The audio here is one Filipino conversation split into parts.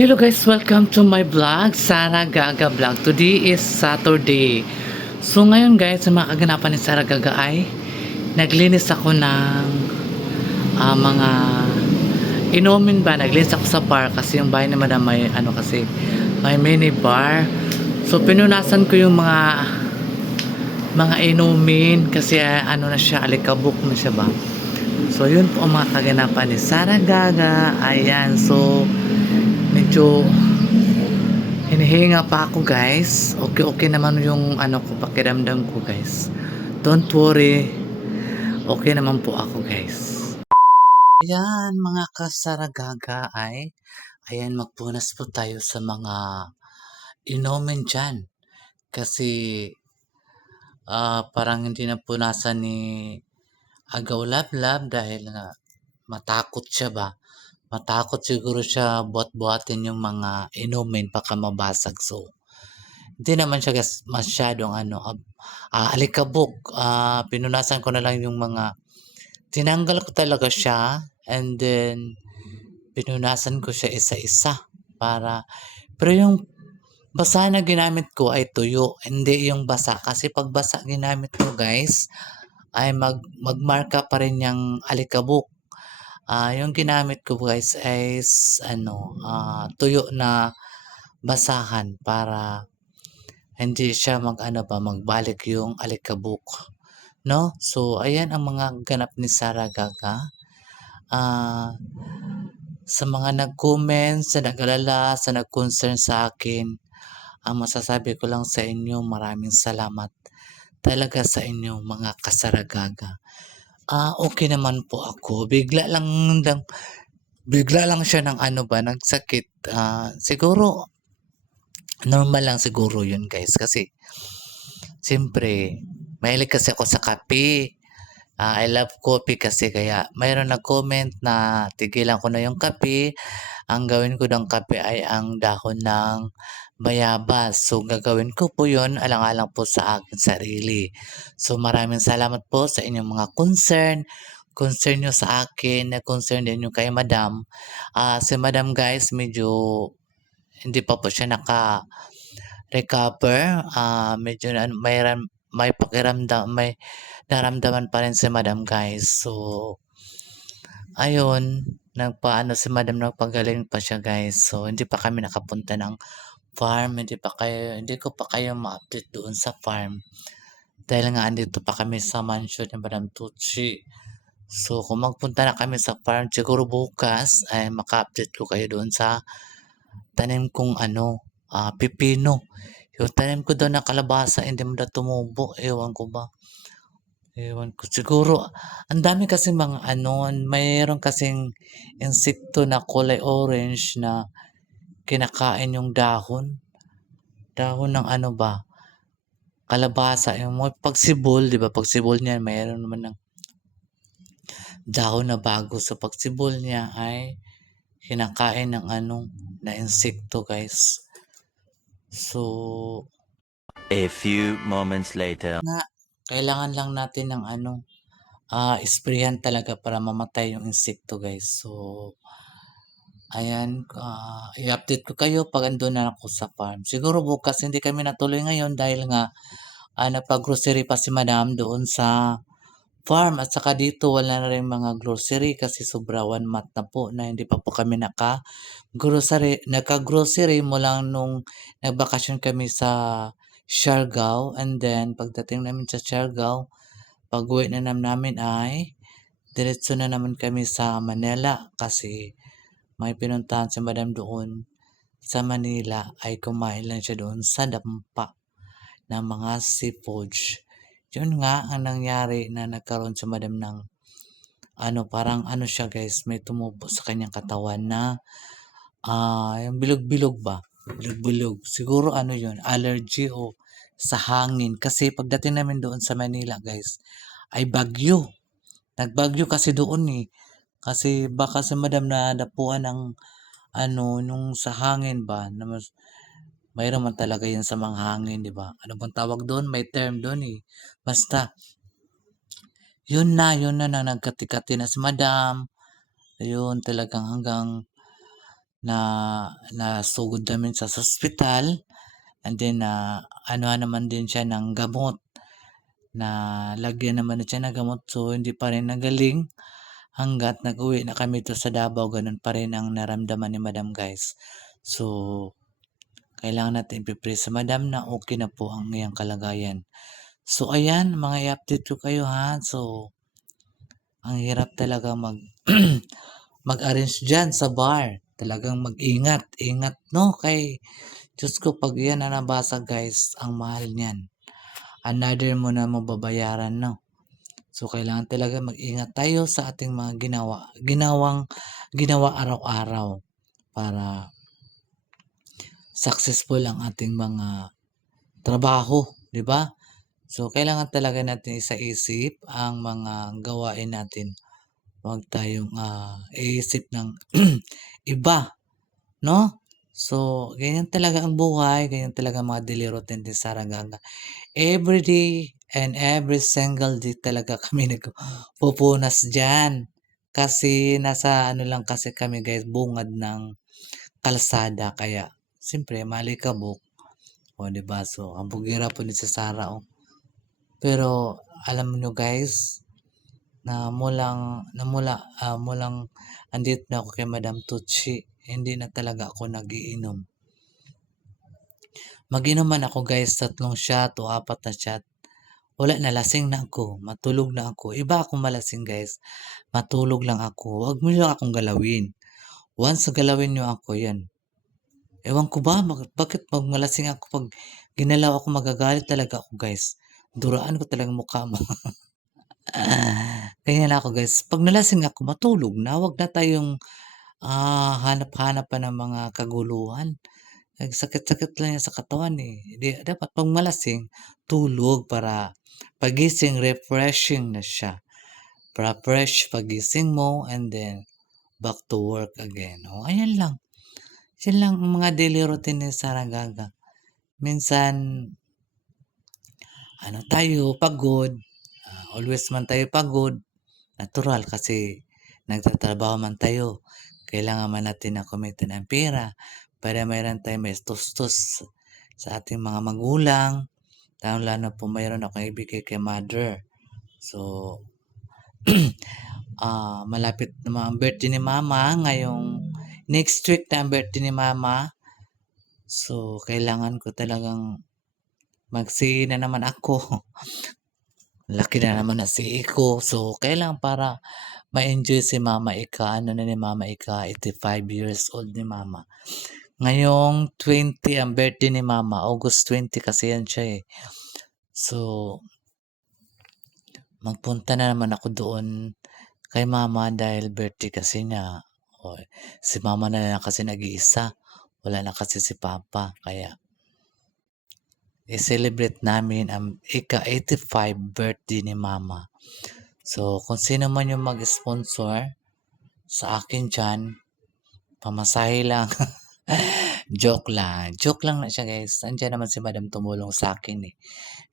Hello guys, welcome to my vlog, Sara Gaga Vlog. Today is Saturday. So ngayon guys, sa mga kaganapan ni Sara Gaga ay naglinis ako ng mga inumin ba. Naglinis ako sa bar kasi yung bahay ni Madam may kasi may mini bar. So pinunasan ko yung mga inumin kasi na siya, alikabok na siya ba. So yun po ang mga kaganapan ni Sara Gaga. Ayan, so medyo hinihinga pa ako guys. Okay naman yung ko, pakiramdam ko guys. Don't worry. Okay naman po ako guys. Ayan mga kasaragaga ayan, magpunas po tayo sa mga inumin dyan. Kasi parang hindi na punasan ni Agaw Lablab dahil na matakot siya ba. Matakot siguro siya buhat-buhatin yung mga inumin baka mabasag. So hindi naman siya masyadong alikabok. Pinunasan ko na lang yung tinanggal ko talaga siya, and then pinunasan ko siya isa-isa pero yung basa na ginamit ko ay tuyo, hindi yung basa. Kasi pag basa ginamit ko guys, ay magmarka pa rin yung alikabok. Yung ginamit ko guys ay tuyo na basahan para hindi siya magbalik yung alikabok, no? So ayan ang mga ganap ni Sara Gaga. Sa mga nag-comment, sa nag-alala, sa nag-concern sa akin, ang masasabi ko lang sa inyo, maraming salamat talaga sa inyo mga kasaragaga. Okay naman po ako. Bigla lang siya ng nagsakit. Siguro normal lang siguro yun guys, kasi siyempre mahilig kasi ako sa kape. I love coffee kasi, kaya mayroon nag-comment na tigilan ko na yung kape. Ang gawin ko ng kape ay ang dahon ng bayabas. So gagawin ko po yun alang-alang po sa akin sarili. So maraming salamat po sa inyong mga concern nyo sa akin, na concern din yung kay Madam. Si Madam guys, medyo hindi pa po siya naka-recover. Medyo may pakiramdam, may naramdaman pa rin si Madam guys. So ayun, si Madam, nagpagaling pa siya guys. So hindi pa kami nakapunta ng farm, hindi ko pa kayo ma-update doon sa farm. Dahil nga andito pa kami sa mansion ni Madam Tucci. So kung magpunta na kami sa farm, siguro bukas ay maka-update ko kayo doon sa tanim kong pipino. Yung tanim ko doon na kalabasa, hindi mo na tumubo. Ewan ko ba. Ewan ko. Siguro, ang dami kasi mayroon kasing insekto na kulay orange na kinakain yung dahon. Dahon ng kalabasa. Yung mga pagsibol, di ba? Pagsibol niya, mayroon naman ng dahon na bago. So, pagsibol niya ay kinakain ng na insekto guys. So, A few moments later. kailangan lang natin ng sprayan talaga para mamatay yung insekto guys. So, ayan, i-update ko kayo pag andun na ako sa farm. Siguro bukas hindi kami natuloy ngayon dahil nga nagpa-grocery pa si Madam doon sa farm, at saka dito wala na rin mga grocery kasi sobra 1 month na po na hindi pa po kami naka-grocery mula nung nagbakasyon kami sa Siargao, and then pagdating namin sa Siargao, pag-uwi na namin ay diretso na naman kami sa Manila kasi may pinuntahan si Madam doon sa Manila. Ay kumain lang siya doon sa dampa ng mga seafoods. Yun nga ang nangyari, na nagkaroon si Madam ng parang siya guys, may tumubo sa kanyang katawan na yung bilog-bilog ba? Bilog-bilog. Siguro yun, allergy o sa hangin. Kasi pagdating namin doon sa Manila guys, ay bagyo. Nagbagyo kasi doon eh. Kasi baka si Madam na dapuan ng nung sa hangin ba, na mayroon man talaga yan sa mga hangin, di ba? Ano bang tawag doon? May term doon eh. Basta, yun na nagkati-kati na si Madam. Yun talagang hanggang na nasugod namin sa ospital, and then anuhan naman din siya ng gamot, na lagyan naman na siya ng gamot, so hindi pa rin nagaling hangga't nag-uwi na kami dito sa Davao, gano'n pa rin ang naramdaman ni madam, guys. So, kailangan natin ipi-pray sa madam na okay na po ang iyang kalagayan. So ayan, mga i-update ko kayo ha. So, ang hirap talaga mag-arrange diyan sa bar. Talagang mag-ingat, ingat 'no, kay Diyos ko 'pag 'yan na nabasag guys, ang mahal niyan. Another mo na mababayaran 'no. So kailangan talaga mag-ingat tayo sa ating mga ginawa araw-araw para successful ang ating mga trabaho, 'di ba? So kailangan talaga natin isaisip ang mga gawain natin. Huwag tayong iisip ng iba, 'no? So, ganyan talaga ang buhay, ganyan talaga ang mga daily routine din sa Saraganga. Every day and every single day talaga kami nagpupunas diyan. Kasi nasa ano lang kasi kami guys, bungad ng kalsada kaya siyempre maalikabok, o 'di ba? So, ang bugira po ni sa Sara, oh. Pero alam niyo guys, mulang andito na ako kay Madam Tutsi, hindi na talaga ako nagiinom. Mag-inom man ako guys, 3 shot o 4 na shot. Wala na, lasing na ako, matulog na ako. Iba akong malasing guys, matulog lang ako. Huwag mo lang akong galawin. Once na galawin niyo ako, yan. Ewan ko ba, bakit pag malasing ako, pag ginalaw ako, magagalit talaga ako guys. Duraan ko talagang mukha mo. Ganyan ako guys. Pag nalasing ako, matulog na. Huwag na tayong hanap-hanap pa ng mga kaguluhan. Sakit-sakit lang yan sa katawan eh. Dapat pag malasing, tulog para pagising, refreshing na siya. Para fresh pagising mo and then back to work again. O, ayan lang. Yan lang ang mga daily routine ni Sarah Gaga. Minsan, tayo, pagod. Always man tayo pagod. Natural kasi nagtatrabaho man tayo. Kailangan man natin na kumita ng pera para mayroon tayong may tustos sa ating mga magulang. Lalo po mayroon akong ibigay kay mother. So, malapit naman ang birthday ni mama. Ngayong next week na ang birthday ni mama. So, kailangan ko talagang na naman ako. Laki na naman na si Iko. So, kailangan para ma-enjoy si Mama Ika. Ano na ni Mama Ika? 85 years old ni Mama. Ngayong 20 ang birthday ni Mama. August 20 kasi yan siya eh. So, magpunta na naman ako doon kay Mama dahil birthday kasi niya. O, si Mama na lang kasi nag-iisa. Wala na kasi si Papa. Kaya, i-celebrate namin ang ika-85 birthday ni Mama. So, kung sino man yung mag-sponsor sa akin dyan, pamasahe lang. Joke lang. Joke lang na siya guys. Andiyan naman si Madam tumulong sa akin eh.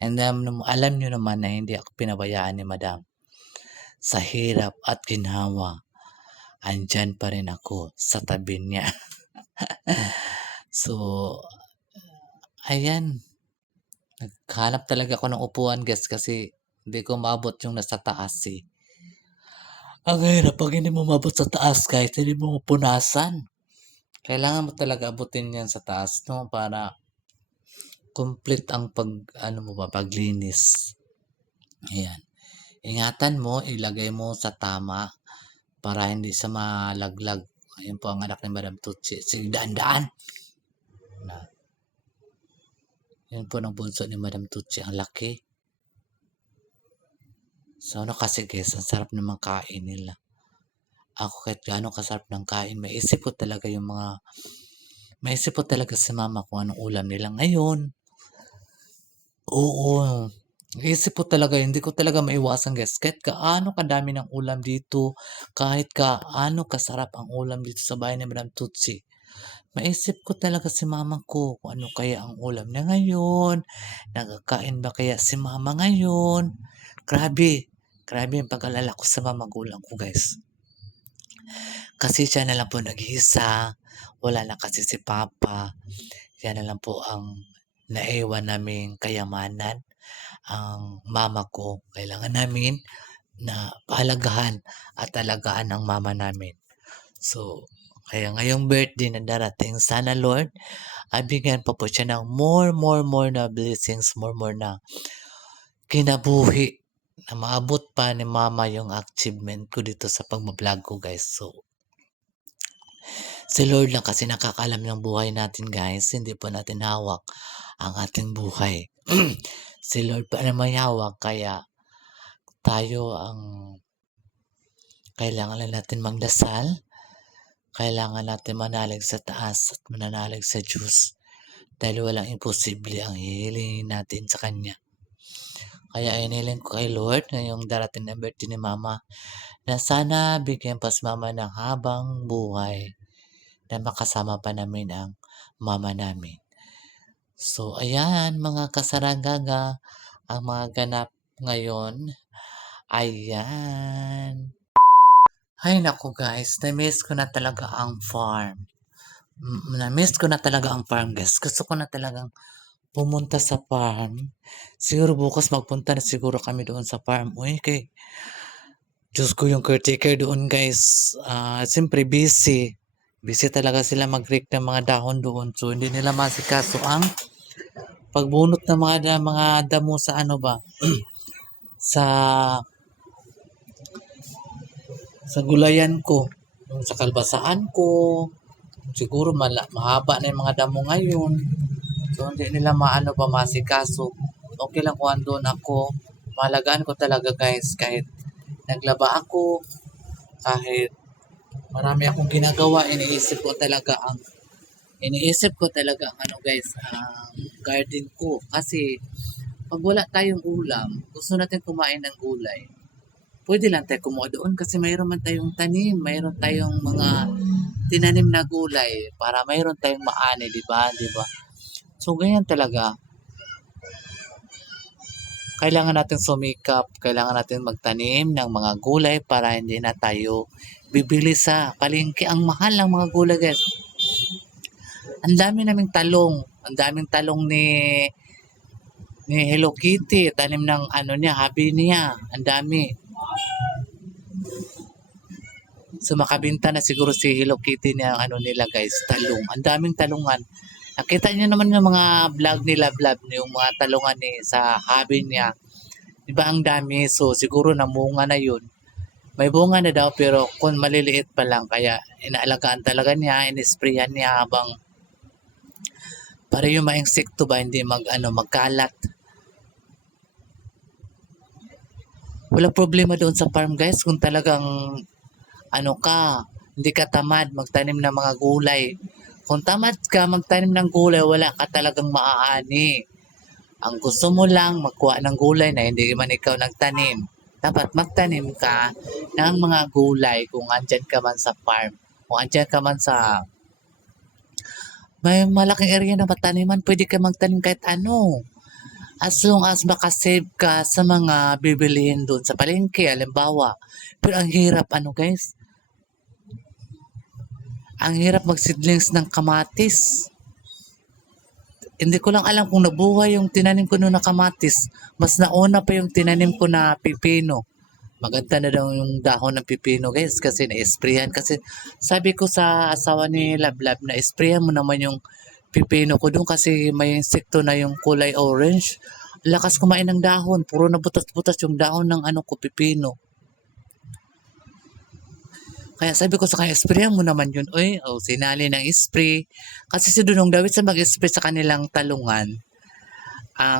And alam nyo naman na hindi ako pinabayaan ni Madam. Sa hirap at ginhawa, andyan pa rin ako sa tabi niya. So, ayan. Naghanap talaga ako ng upuan guys kasi hindi ko maabot yung nasa taas eh. Ang hirap pag hindi mo maabot sa taas kahit hindi mo punasan. Kailangan mo talaga abutin yan sa taas, no? Para complete ang paglinis. Ayan. Ingatan mo, ilagay mo sa tama para hindi sa malaglag. Ayun po ang anak ni Madam Tutsi. Sige, daan-daan. Yun po ng bunso ni Madam Tutsi. Ang laki. So, kasi guys, ang sarap naman kain nila. Ako kahit gaano kasarap ng kain, maisip ko talaga si mama kung anong ulam nila ngayon. Oo. Isip ko talaga, hindi ko talaga maiwasan guys. Kahit kaano kadami ng ulam dito, kahit kaano kasarap ang ulam dito sa bahay ni Madam Tutsi. Maisip ko talaga si mama ko kung ano kaya ang ulam niya ngayon. Nakakain ba kaya si mama ngayon? Grabe. Grabe yung pag-alala ko sa mga magulang ko guys. Kasi siya na lang po nag-iisa. wala na kasi si Papa. Yan na lang po ang naiwan naming kayamanan. Ang mama ko, kailangan namin na pahalagahan at alagaan ang mama namin. So, kaya ngayong birthday na darating, sana Lord, bigyan pa po siya ng more na blessings, more na kinabuhi na maabot pa ni mama yung achievement ko dito sa pagbablog ko, guys. So, si Lord lang kasi nakakaalam ng buhay natin, guys. Hindi po natin hawak ang ating buhay. Si Lord pa naman hawak, kaya tayo ang kailangan lang natin magdasal. Kailangan natin manalig sa taas at mananalig sa Diyos. Dahil walang imposible ang hihilingin natin sa Kanya. Kaya iniling ko kay Lord ngayong darating na birthday ni Mama na sana bigyan pa si Mama ng habang buhay na makasama pa namin ang Mama namin. So, ayan mga kasaragaga, ang mga ganap ngayon. Ayan. Ay naku guys, na-miss ko na talaga ang farm. Na-miss ko na talaga ang farm guys. Gusto ko na talagang pumunta sa farm. Siguro bukas magpunta na siguro kami doon sa farm. Uy, kay Diyos ko yung caretaker doon guys. Siyempre busy. Busy talaga sila mag-rake ng mga dahon doon. So hindi nila masikaso ang pagbunot ng mga damo sa ano ba? sa gulayan ko, sa kalbasaan ko. Siguro mahaba na yung mga damo ngayon. So hindi nila maano ba masikaso. Okay lang kung andun ako. Malagaan ko talaga guys, kahit naglaba ako, kahit marami akong ginagawa, iniisip ko talaga ang ano guys, ang garden ko. Kasi pag wala tayong ulam, gusto natin kumain ng gulay, pwede lang tayo kumuha doon kasi mayroon man tayong tanim, mayroon tayong mga tinanim na gulay para mayroon tayong maani, di ba? Di ba? So, ganyan talaga. Kailangan natin sumikap, kailangan natin magtanim ng mga gulay para hindi na tayo bibili sa palengke. Ang mahal ng mga gulay, guys. Ang daming talong ni Hello Kitty, tanim ng ano niya, hobby niya. Ang dami. So makabenta na siguro si Hello Kitty niya ano nila guys, talong. Ang daming talungan. Nakita niyo naman yung mga vlog nila, yung mga talungan sa hobby niya. Diba ang dami? So siguro namunga na yun. May bunga na daw pero kung maliliit pa lang kaya inaalagaan talaga niya, inisprayan niya habang para yung mga insekto ba hindi magkalat. Walang problema doon sa farm guys kung talagang hindi ka tamad magtanim ng mga gulay. Kung tamad ka magtanim ng gulay, wala ka talagang maaani. Ang gusto mo lang magkuha ng gulay na hindi man ikaw nagtanim. Dapat magtanim ka ng mga gulay kung andyan ka man sa farm. Kung andyan ka man sa may malaking area na mataniman, pwede ka magtanim kahit ano. As long as makasave ka sa mga bibilihin doon sa palengke, halimbawa. Pero ang hirap guys, ang hirap magseedlings ng kamatis. Hindi ko lang alam kung nabuhay yung tinanim ko noon na kamatis. Mas nauna pa yung tinanim ko na pipino. Maganda na daw yung dahon ng pipino guys kasi na-sprayan. Kasi sabi ko sa asawa ni Lablab na sprayan mo naman yung pipino ko doon kasi may insekto na yung kulay orange. Lakas kumain ng dahon. Puro na butas-butas yung dahon ng pipino. Kaya sabi ko sa kanya, sprayan mo naman yun. Sinali ng spray. Kasi si Dunong Dawit sa mag-spray sa kanilang talungan.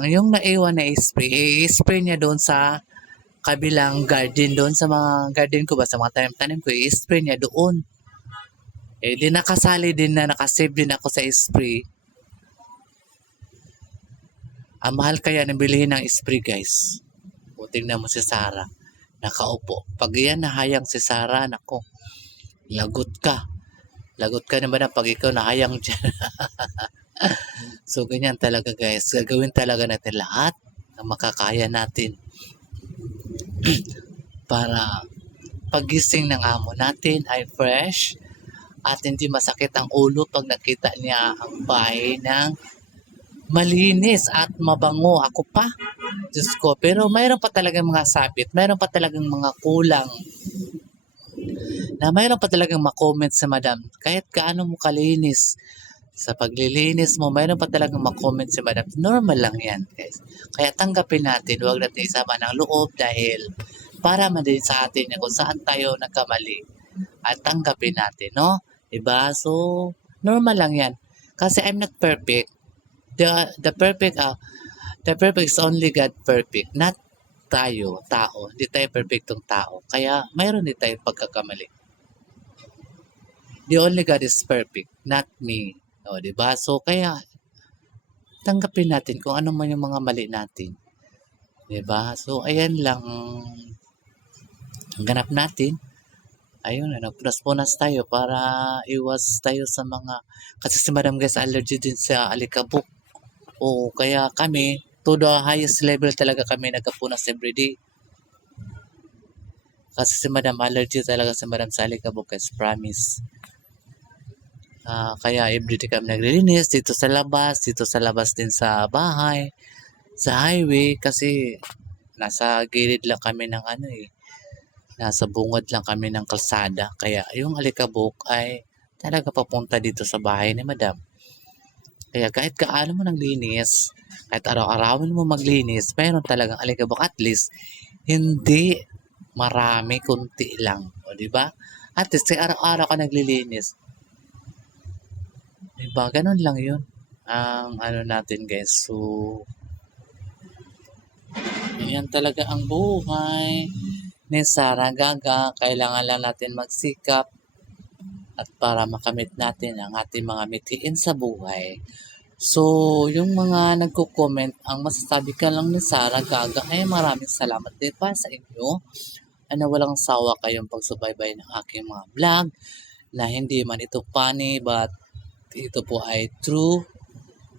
Yung naiwan na spray, i-spray niya doon sa kabilang garden, doon sa mga garden ko ba, sa mga tanim-tanim ko, i-spray niya doon. Di nakasali din na nakasave din ako sa spray. Ang mahal kaya ng bilihin ng spray guys. Tingnan mo si Sarah. Nakaupo. Pag yan nahayang si Sarah, nako, lagot ka. Lagot ka naman na pag ikaw nahayang dyan. So, ganyan talaga guys. Gagawin talaga natin lahat na makakaya natin para pagising ng amo natin ay fresh at hindi masakit ang ulo pag nakita niya ang bahay ng malinis at mabango. Ako pa, Diyos ko. Pero mayroon pa talagang mga sabit, mayroon pa talagang mga kulang, na mayroon pa talagang makomment sa madam. Kahit kaano mo kalinis, sa paglilinis mo, mayroon pa talagang makomment si madam. Normal lang yan, guys. Kaya tanggapin natin, huwag natin isama ng loob dahil para man din sa atin kung saan tayo nagkamali at tanggapin natin, no? Diba? So, normal lang yan. Kasi I'm not perfect. The perfect is only God perfect, not tayo, tao. Hindi tayo perfectong tao. Kaya mayroon din tayong pagkakamali. The only God is perfect, not me. O, di ba? So, kaya tanggapin natin kung ano man yung mga mali natin. Di ba? So, ayan lang ang ganap natin. Ayun, nagpunas-punas tayo para iwas tayo sa mga, kasi si Madam guys, allergy din sa alikabok. O, kaya kami, to the highest level talaga kami nagkapunas everyday. Kasi si Madam, allergy talaga si Madam sa alikabok guys, promise. Kaya everyday kami naglilinis dito sa labas din sa bahay, sa highway, kasi nasa gilid lang kami ng nasa bungad lang kami ng kalsada. Kaya yung alikabok ay talaga papunta dito sa bahay ni Madam. Kaya kahit kaano mo naglinis, kahit araw-arawin mo maglinis, mayroon talagang alikabok. At least, hindi marami, kunti lang. O, di ba? At least, kaya araw-araw ka naglilinis. Diba? Ganun lang yun. Ang natin guys. So, yan talaga ang buhay ni Sarah Gaga. Kailangan lang natin magsikap at para makamit natin ang ating mga mithiin sa buhay. So, yung mga nagko-comment, ang masasabi ka lang ni Sarah Gaga ay maraming salamat din pa sa inyo. Walang sawa kayong pagsubaybay ng aking mga vlog na hindi man ito funny but ito po ay true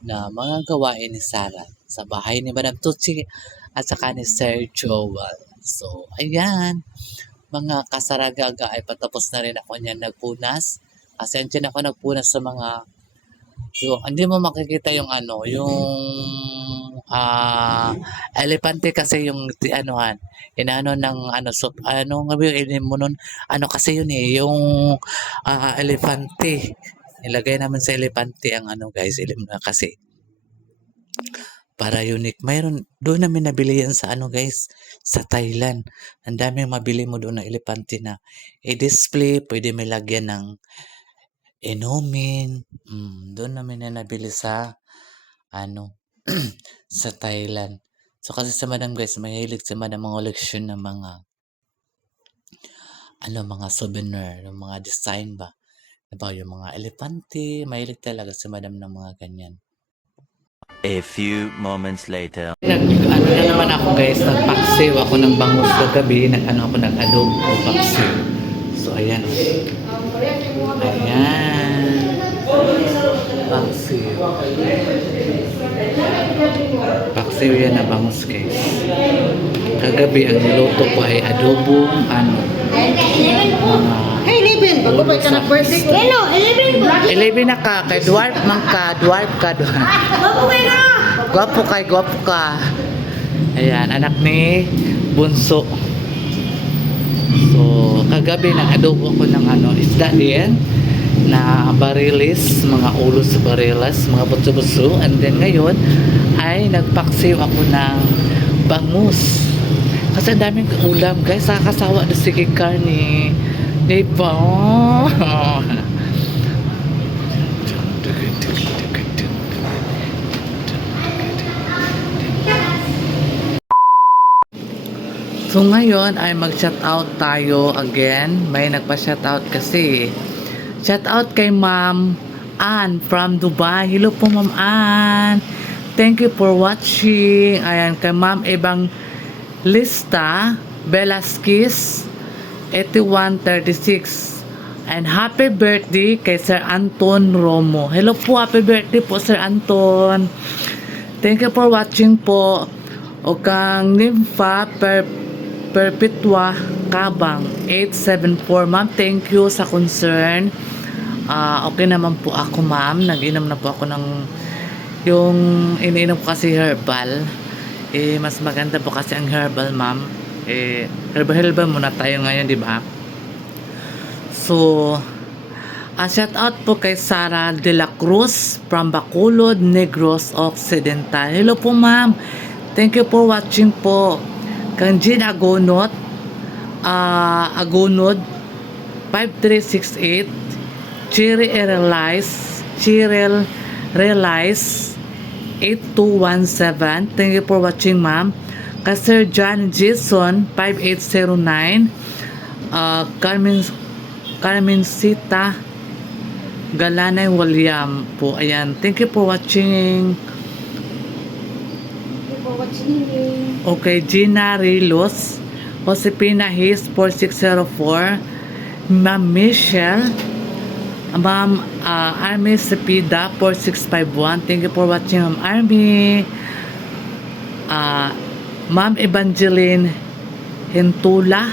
na mga gawain ni Sarah sa bahay ni Madam Tutsi at saka ni Sir Joel. So, ayan. Mga kasaragaga ay patapos na rin ako niyan nagpunas. Kasi andyan ako nagpunas sa mga hindi mo makikita yung elepante kasi yung inaano ng nga ba yung mo nun, kasi yun yung elepante. Ilagay naman sa elepante ang guys, kasi para unique. Mayroon doon namin nabili yan sa guys, sa Thailand. Ang daming mabili mo doon na elepante na i-display, pwede may lagyan ng inumin. Doon namin na nabili sa sa Thailand. So kasi sa Madam guys, mahilig sa Madam mga collection ng mga mga souvenir, ng mga design ba. Diba, yung mga elepante, mahilig talaga si Madam ng mga ganyan. A few moments later. Na naman ako guys, nagpaksiw ako ng bangus kagabi, nag-adobo o paksiw. So ayan. Ayan. Paksiw. Paksiw yan na bangus guys. Kagabi ang niluto ko ay adobo, Hey, 11. Bago ba ka nag-birthday ko? Hello, 11 ba? 11 na ka, kay dwarf ka. Bago kayo na. Gwapo ka. Ayan, anak ni Bunso. So, kagabi nag-adobo ko ng isda din na barilis, mga ulo sa barilas, mga butso-butso. And then ngayon ay nagpaksiw ako ng bangus. Kasi ang daming ulam guys, nakakasawa na sige karne. Diba? So ngayon ay mag-shoutout tayo again. May nagpa-shoutout kasi. Shoutout kay Ma'am Ann from Dubai. Hello po Ma'am Ann. Thank you for watching. Ayan kay Ma'am Evangelista Velasquez 8136. And happy birthday kay Sir Anton Romo. Hello po, happy birthday po Sir Anton. Thank you for watching po. O kang Nympha Perpetua Kabang 874. Ma'am, thank you sa concern. Okay naman po ako, ma'am. Nag-inom na po ako ng yung iniinom ko kasi herbal. Mas maganda po kasi ang herbal, ma'am. Herbal muna tayo ngayon, di ba? So, shout out po kay Sara De La Cruz from Bacolod, Negros Occidental. Hello po, ma'am. Thank you for watching po. Kang Jean Agonot, Agonod 5368, Cheryl Realize 8217. Thank you for watching, ma'am. Kay Sir John Jason 5809, Carmencita Galanay William po. Ayan. Thank you for watching. Okay, Gina Rilos, Josepina His 4604, Ma'am Michelle, Ma'am Army Cepida 4651. Thank you for watching, Ma'am Army. Ma'am Evangeline Hintula,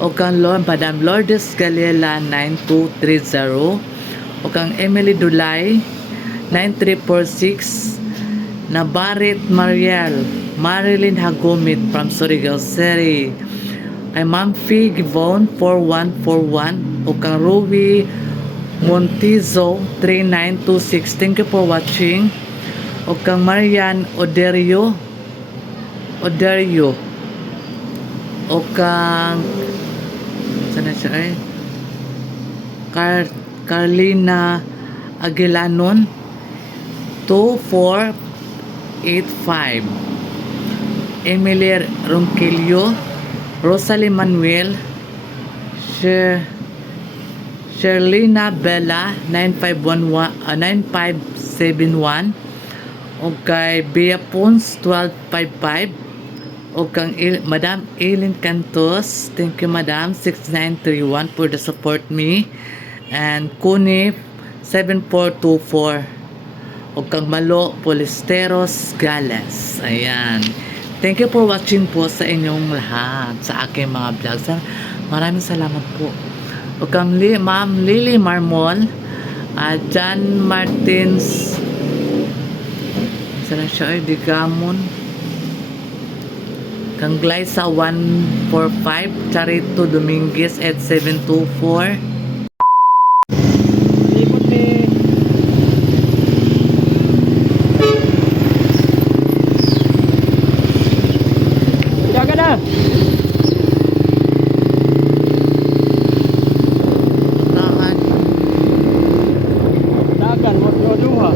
o kang Madam Lourdes Galela 9230, o kang Emily Dulay 9346, Nabarit Mariel Marilyn Hagumit from Surigao City, kay Ma'am Fee Givon 4141, o kang Ruby Montizo 3926. Thank you for watching. O kang Marian Oderio, o kang sana siya Carlina Aguilanon 2485, Emily Ronquillo, Rosalie Manuel, Sherlina Bella 9571, o kay Bea Pons 1255, o kang Madam Eileen Cantos. Thank you, Madam 6931 for the support me, and Kuni 7424, o kang Malo Polisteros Gales. Ayan. Thank you for watching po sa inyong lahat sa aking mga vlogs. Maraming salamat po. O kang Ma'am Lily Marmol, John Martins, sana siya ay Digamon, kang Glyza 145, Charito Dominguez at 724. Ikot ni Jaga na. Tahan. Dagan mo duha.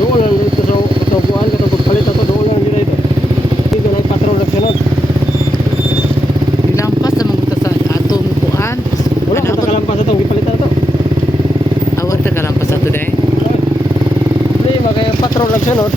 Doon lang dito sa katubuan, katubog-palit ato doon lang dito. Dito lang patrol lang sunod. Nilampas na mga sa atong buan. Wala Ano ka kalampas atong gipalitan ato. awat na kalampas sa today. Hindi magay patrol lang sunod.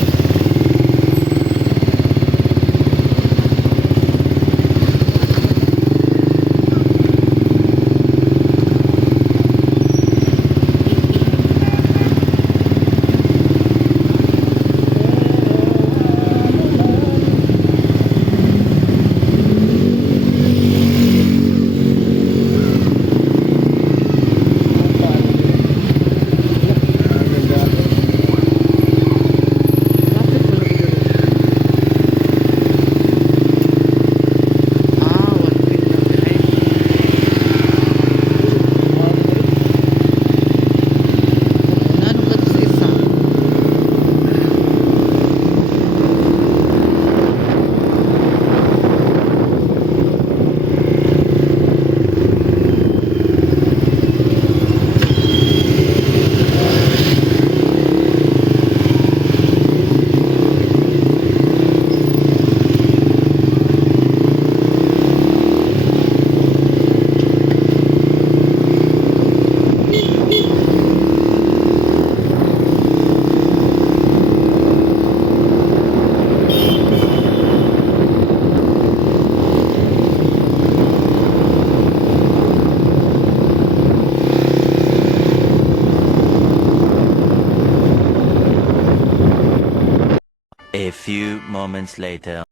A few moments later.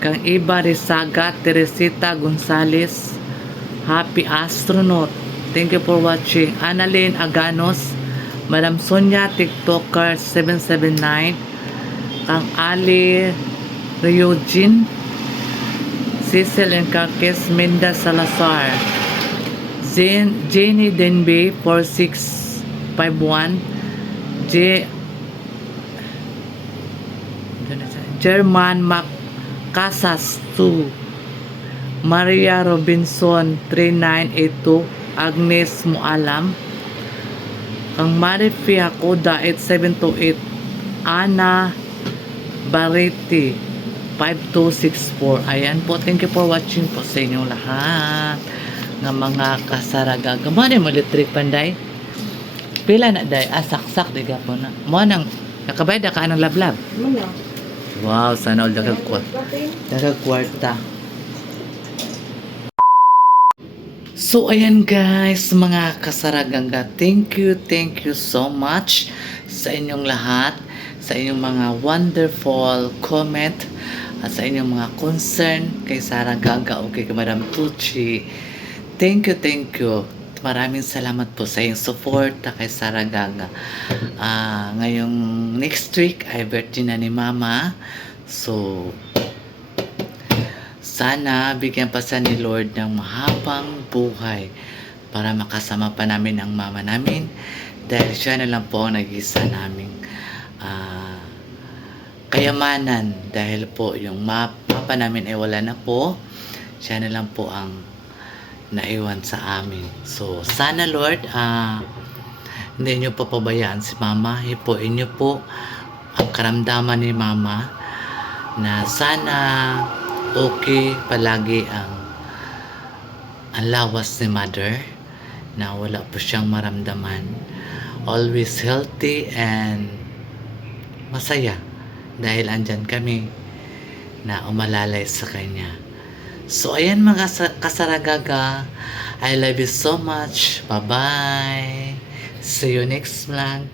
Kang Iba Risaga, Teresita Gonzales, Happy Astronaut. Thank you for watching. Annalyn Aganos, Madam Sonia TikToker 779, Kang Ali Ryojin, Cecil Encarques Minda Salazar, Jenny Denby 4651, German Macasas 2, Maria Robinson 3982, Agnes Mualam, Kang Marifi Hakoda 8728, Ana Bariti 5264. Ayan po, thank you for watching po sa inyong lahat ng mga kasaragaga. Mano yung electric panday? Pila na day? Saksak diga po na. Mo nang nakabay da ka ng lablab. Mana? Wow, sana all dagag kwarta. So, ayan guys, mga kasaraganga, thank you so much sa inyong lahat, sa inyong mga wonderful comment, at sa inyong mga concern kay Saragaga o kay Madam Tucci. Thank you. Maraming salamat po sa inyong support kay Saragaga. Ngayong next week ay birthday na ni Mama. So, sana bigyan pa sa ni Lord ng mahabang buhay para makasama pa namin ang mama namin dahil siya na lang po ang nag-isa naming kayamanan dahil po yung papa namin ay wala na po. Siya na lang po ang naiwan sa amin. So, sana Lord, hindi nyo papabayaan si Mama. Hipuin nyo po ang karamdaman ni Mama na sana okay palagi ang lawas ni Mother na wala po siyang maramdaman. Always healthy and masaya dahil andyan kami na umalalay sa kanya. So, ayan mga kasaragaga. I love you so much. Bye-bye. See you next vlog.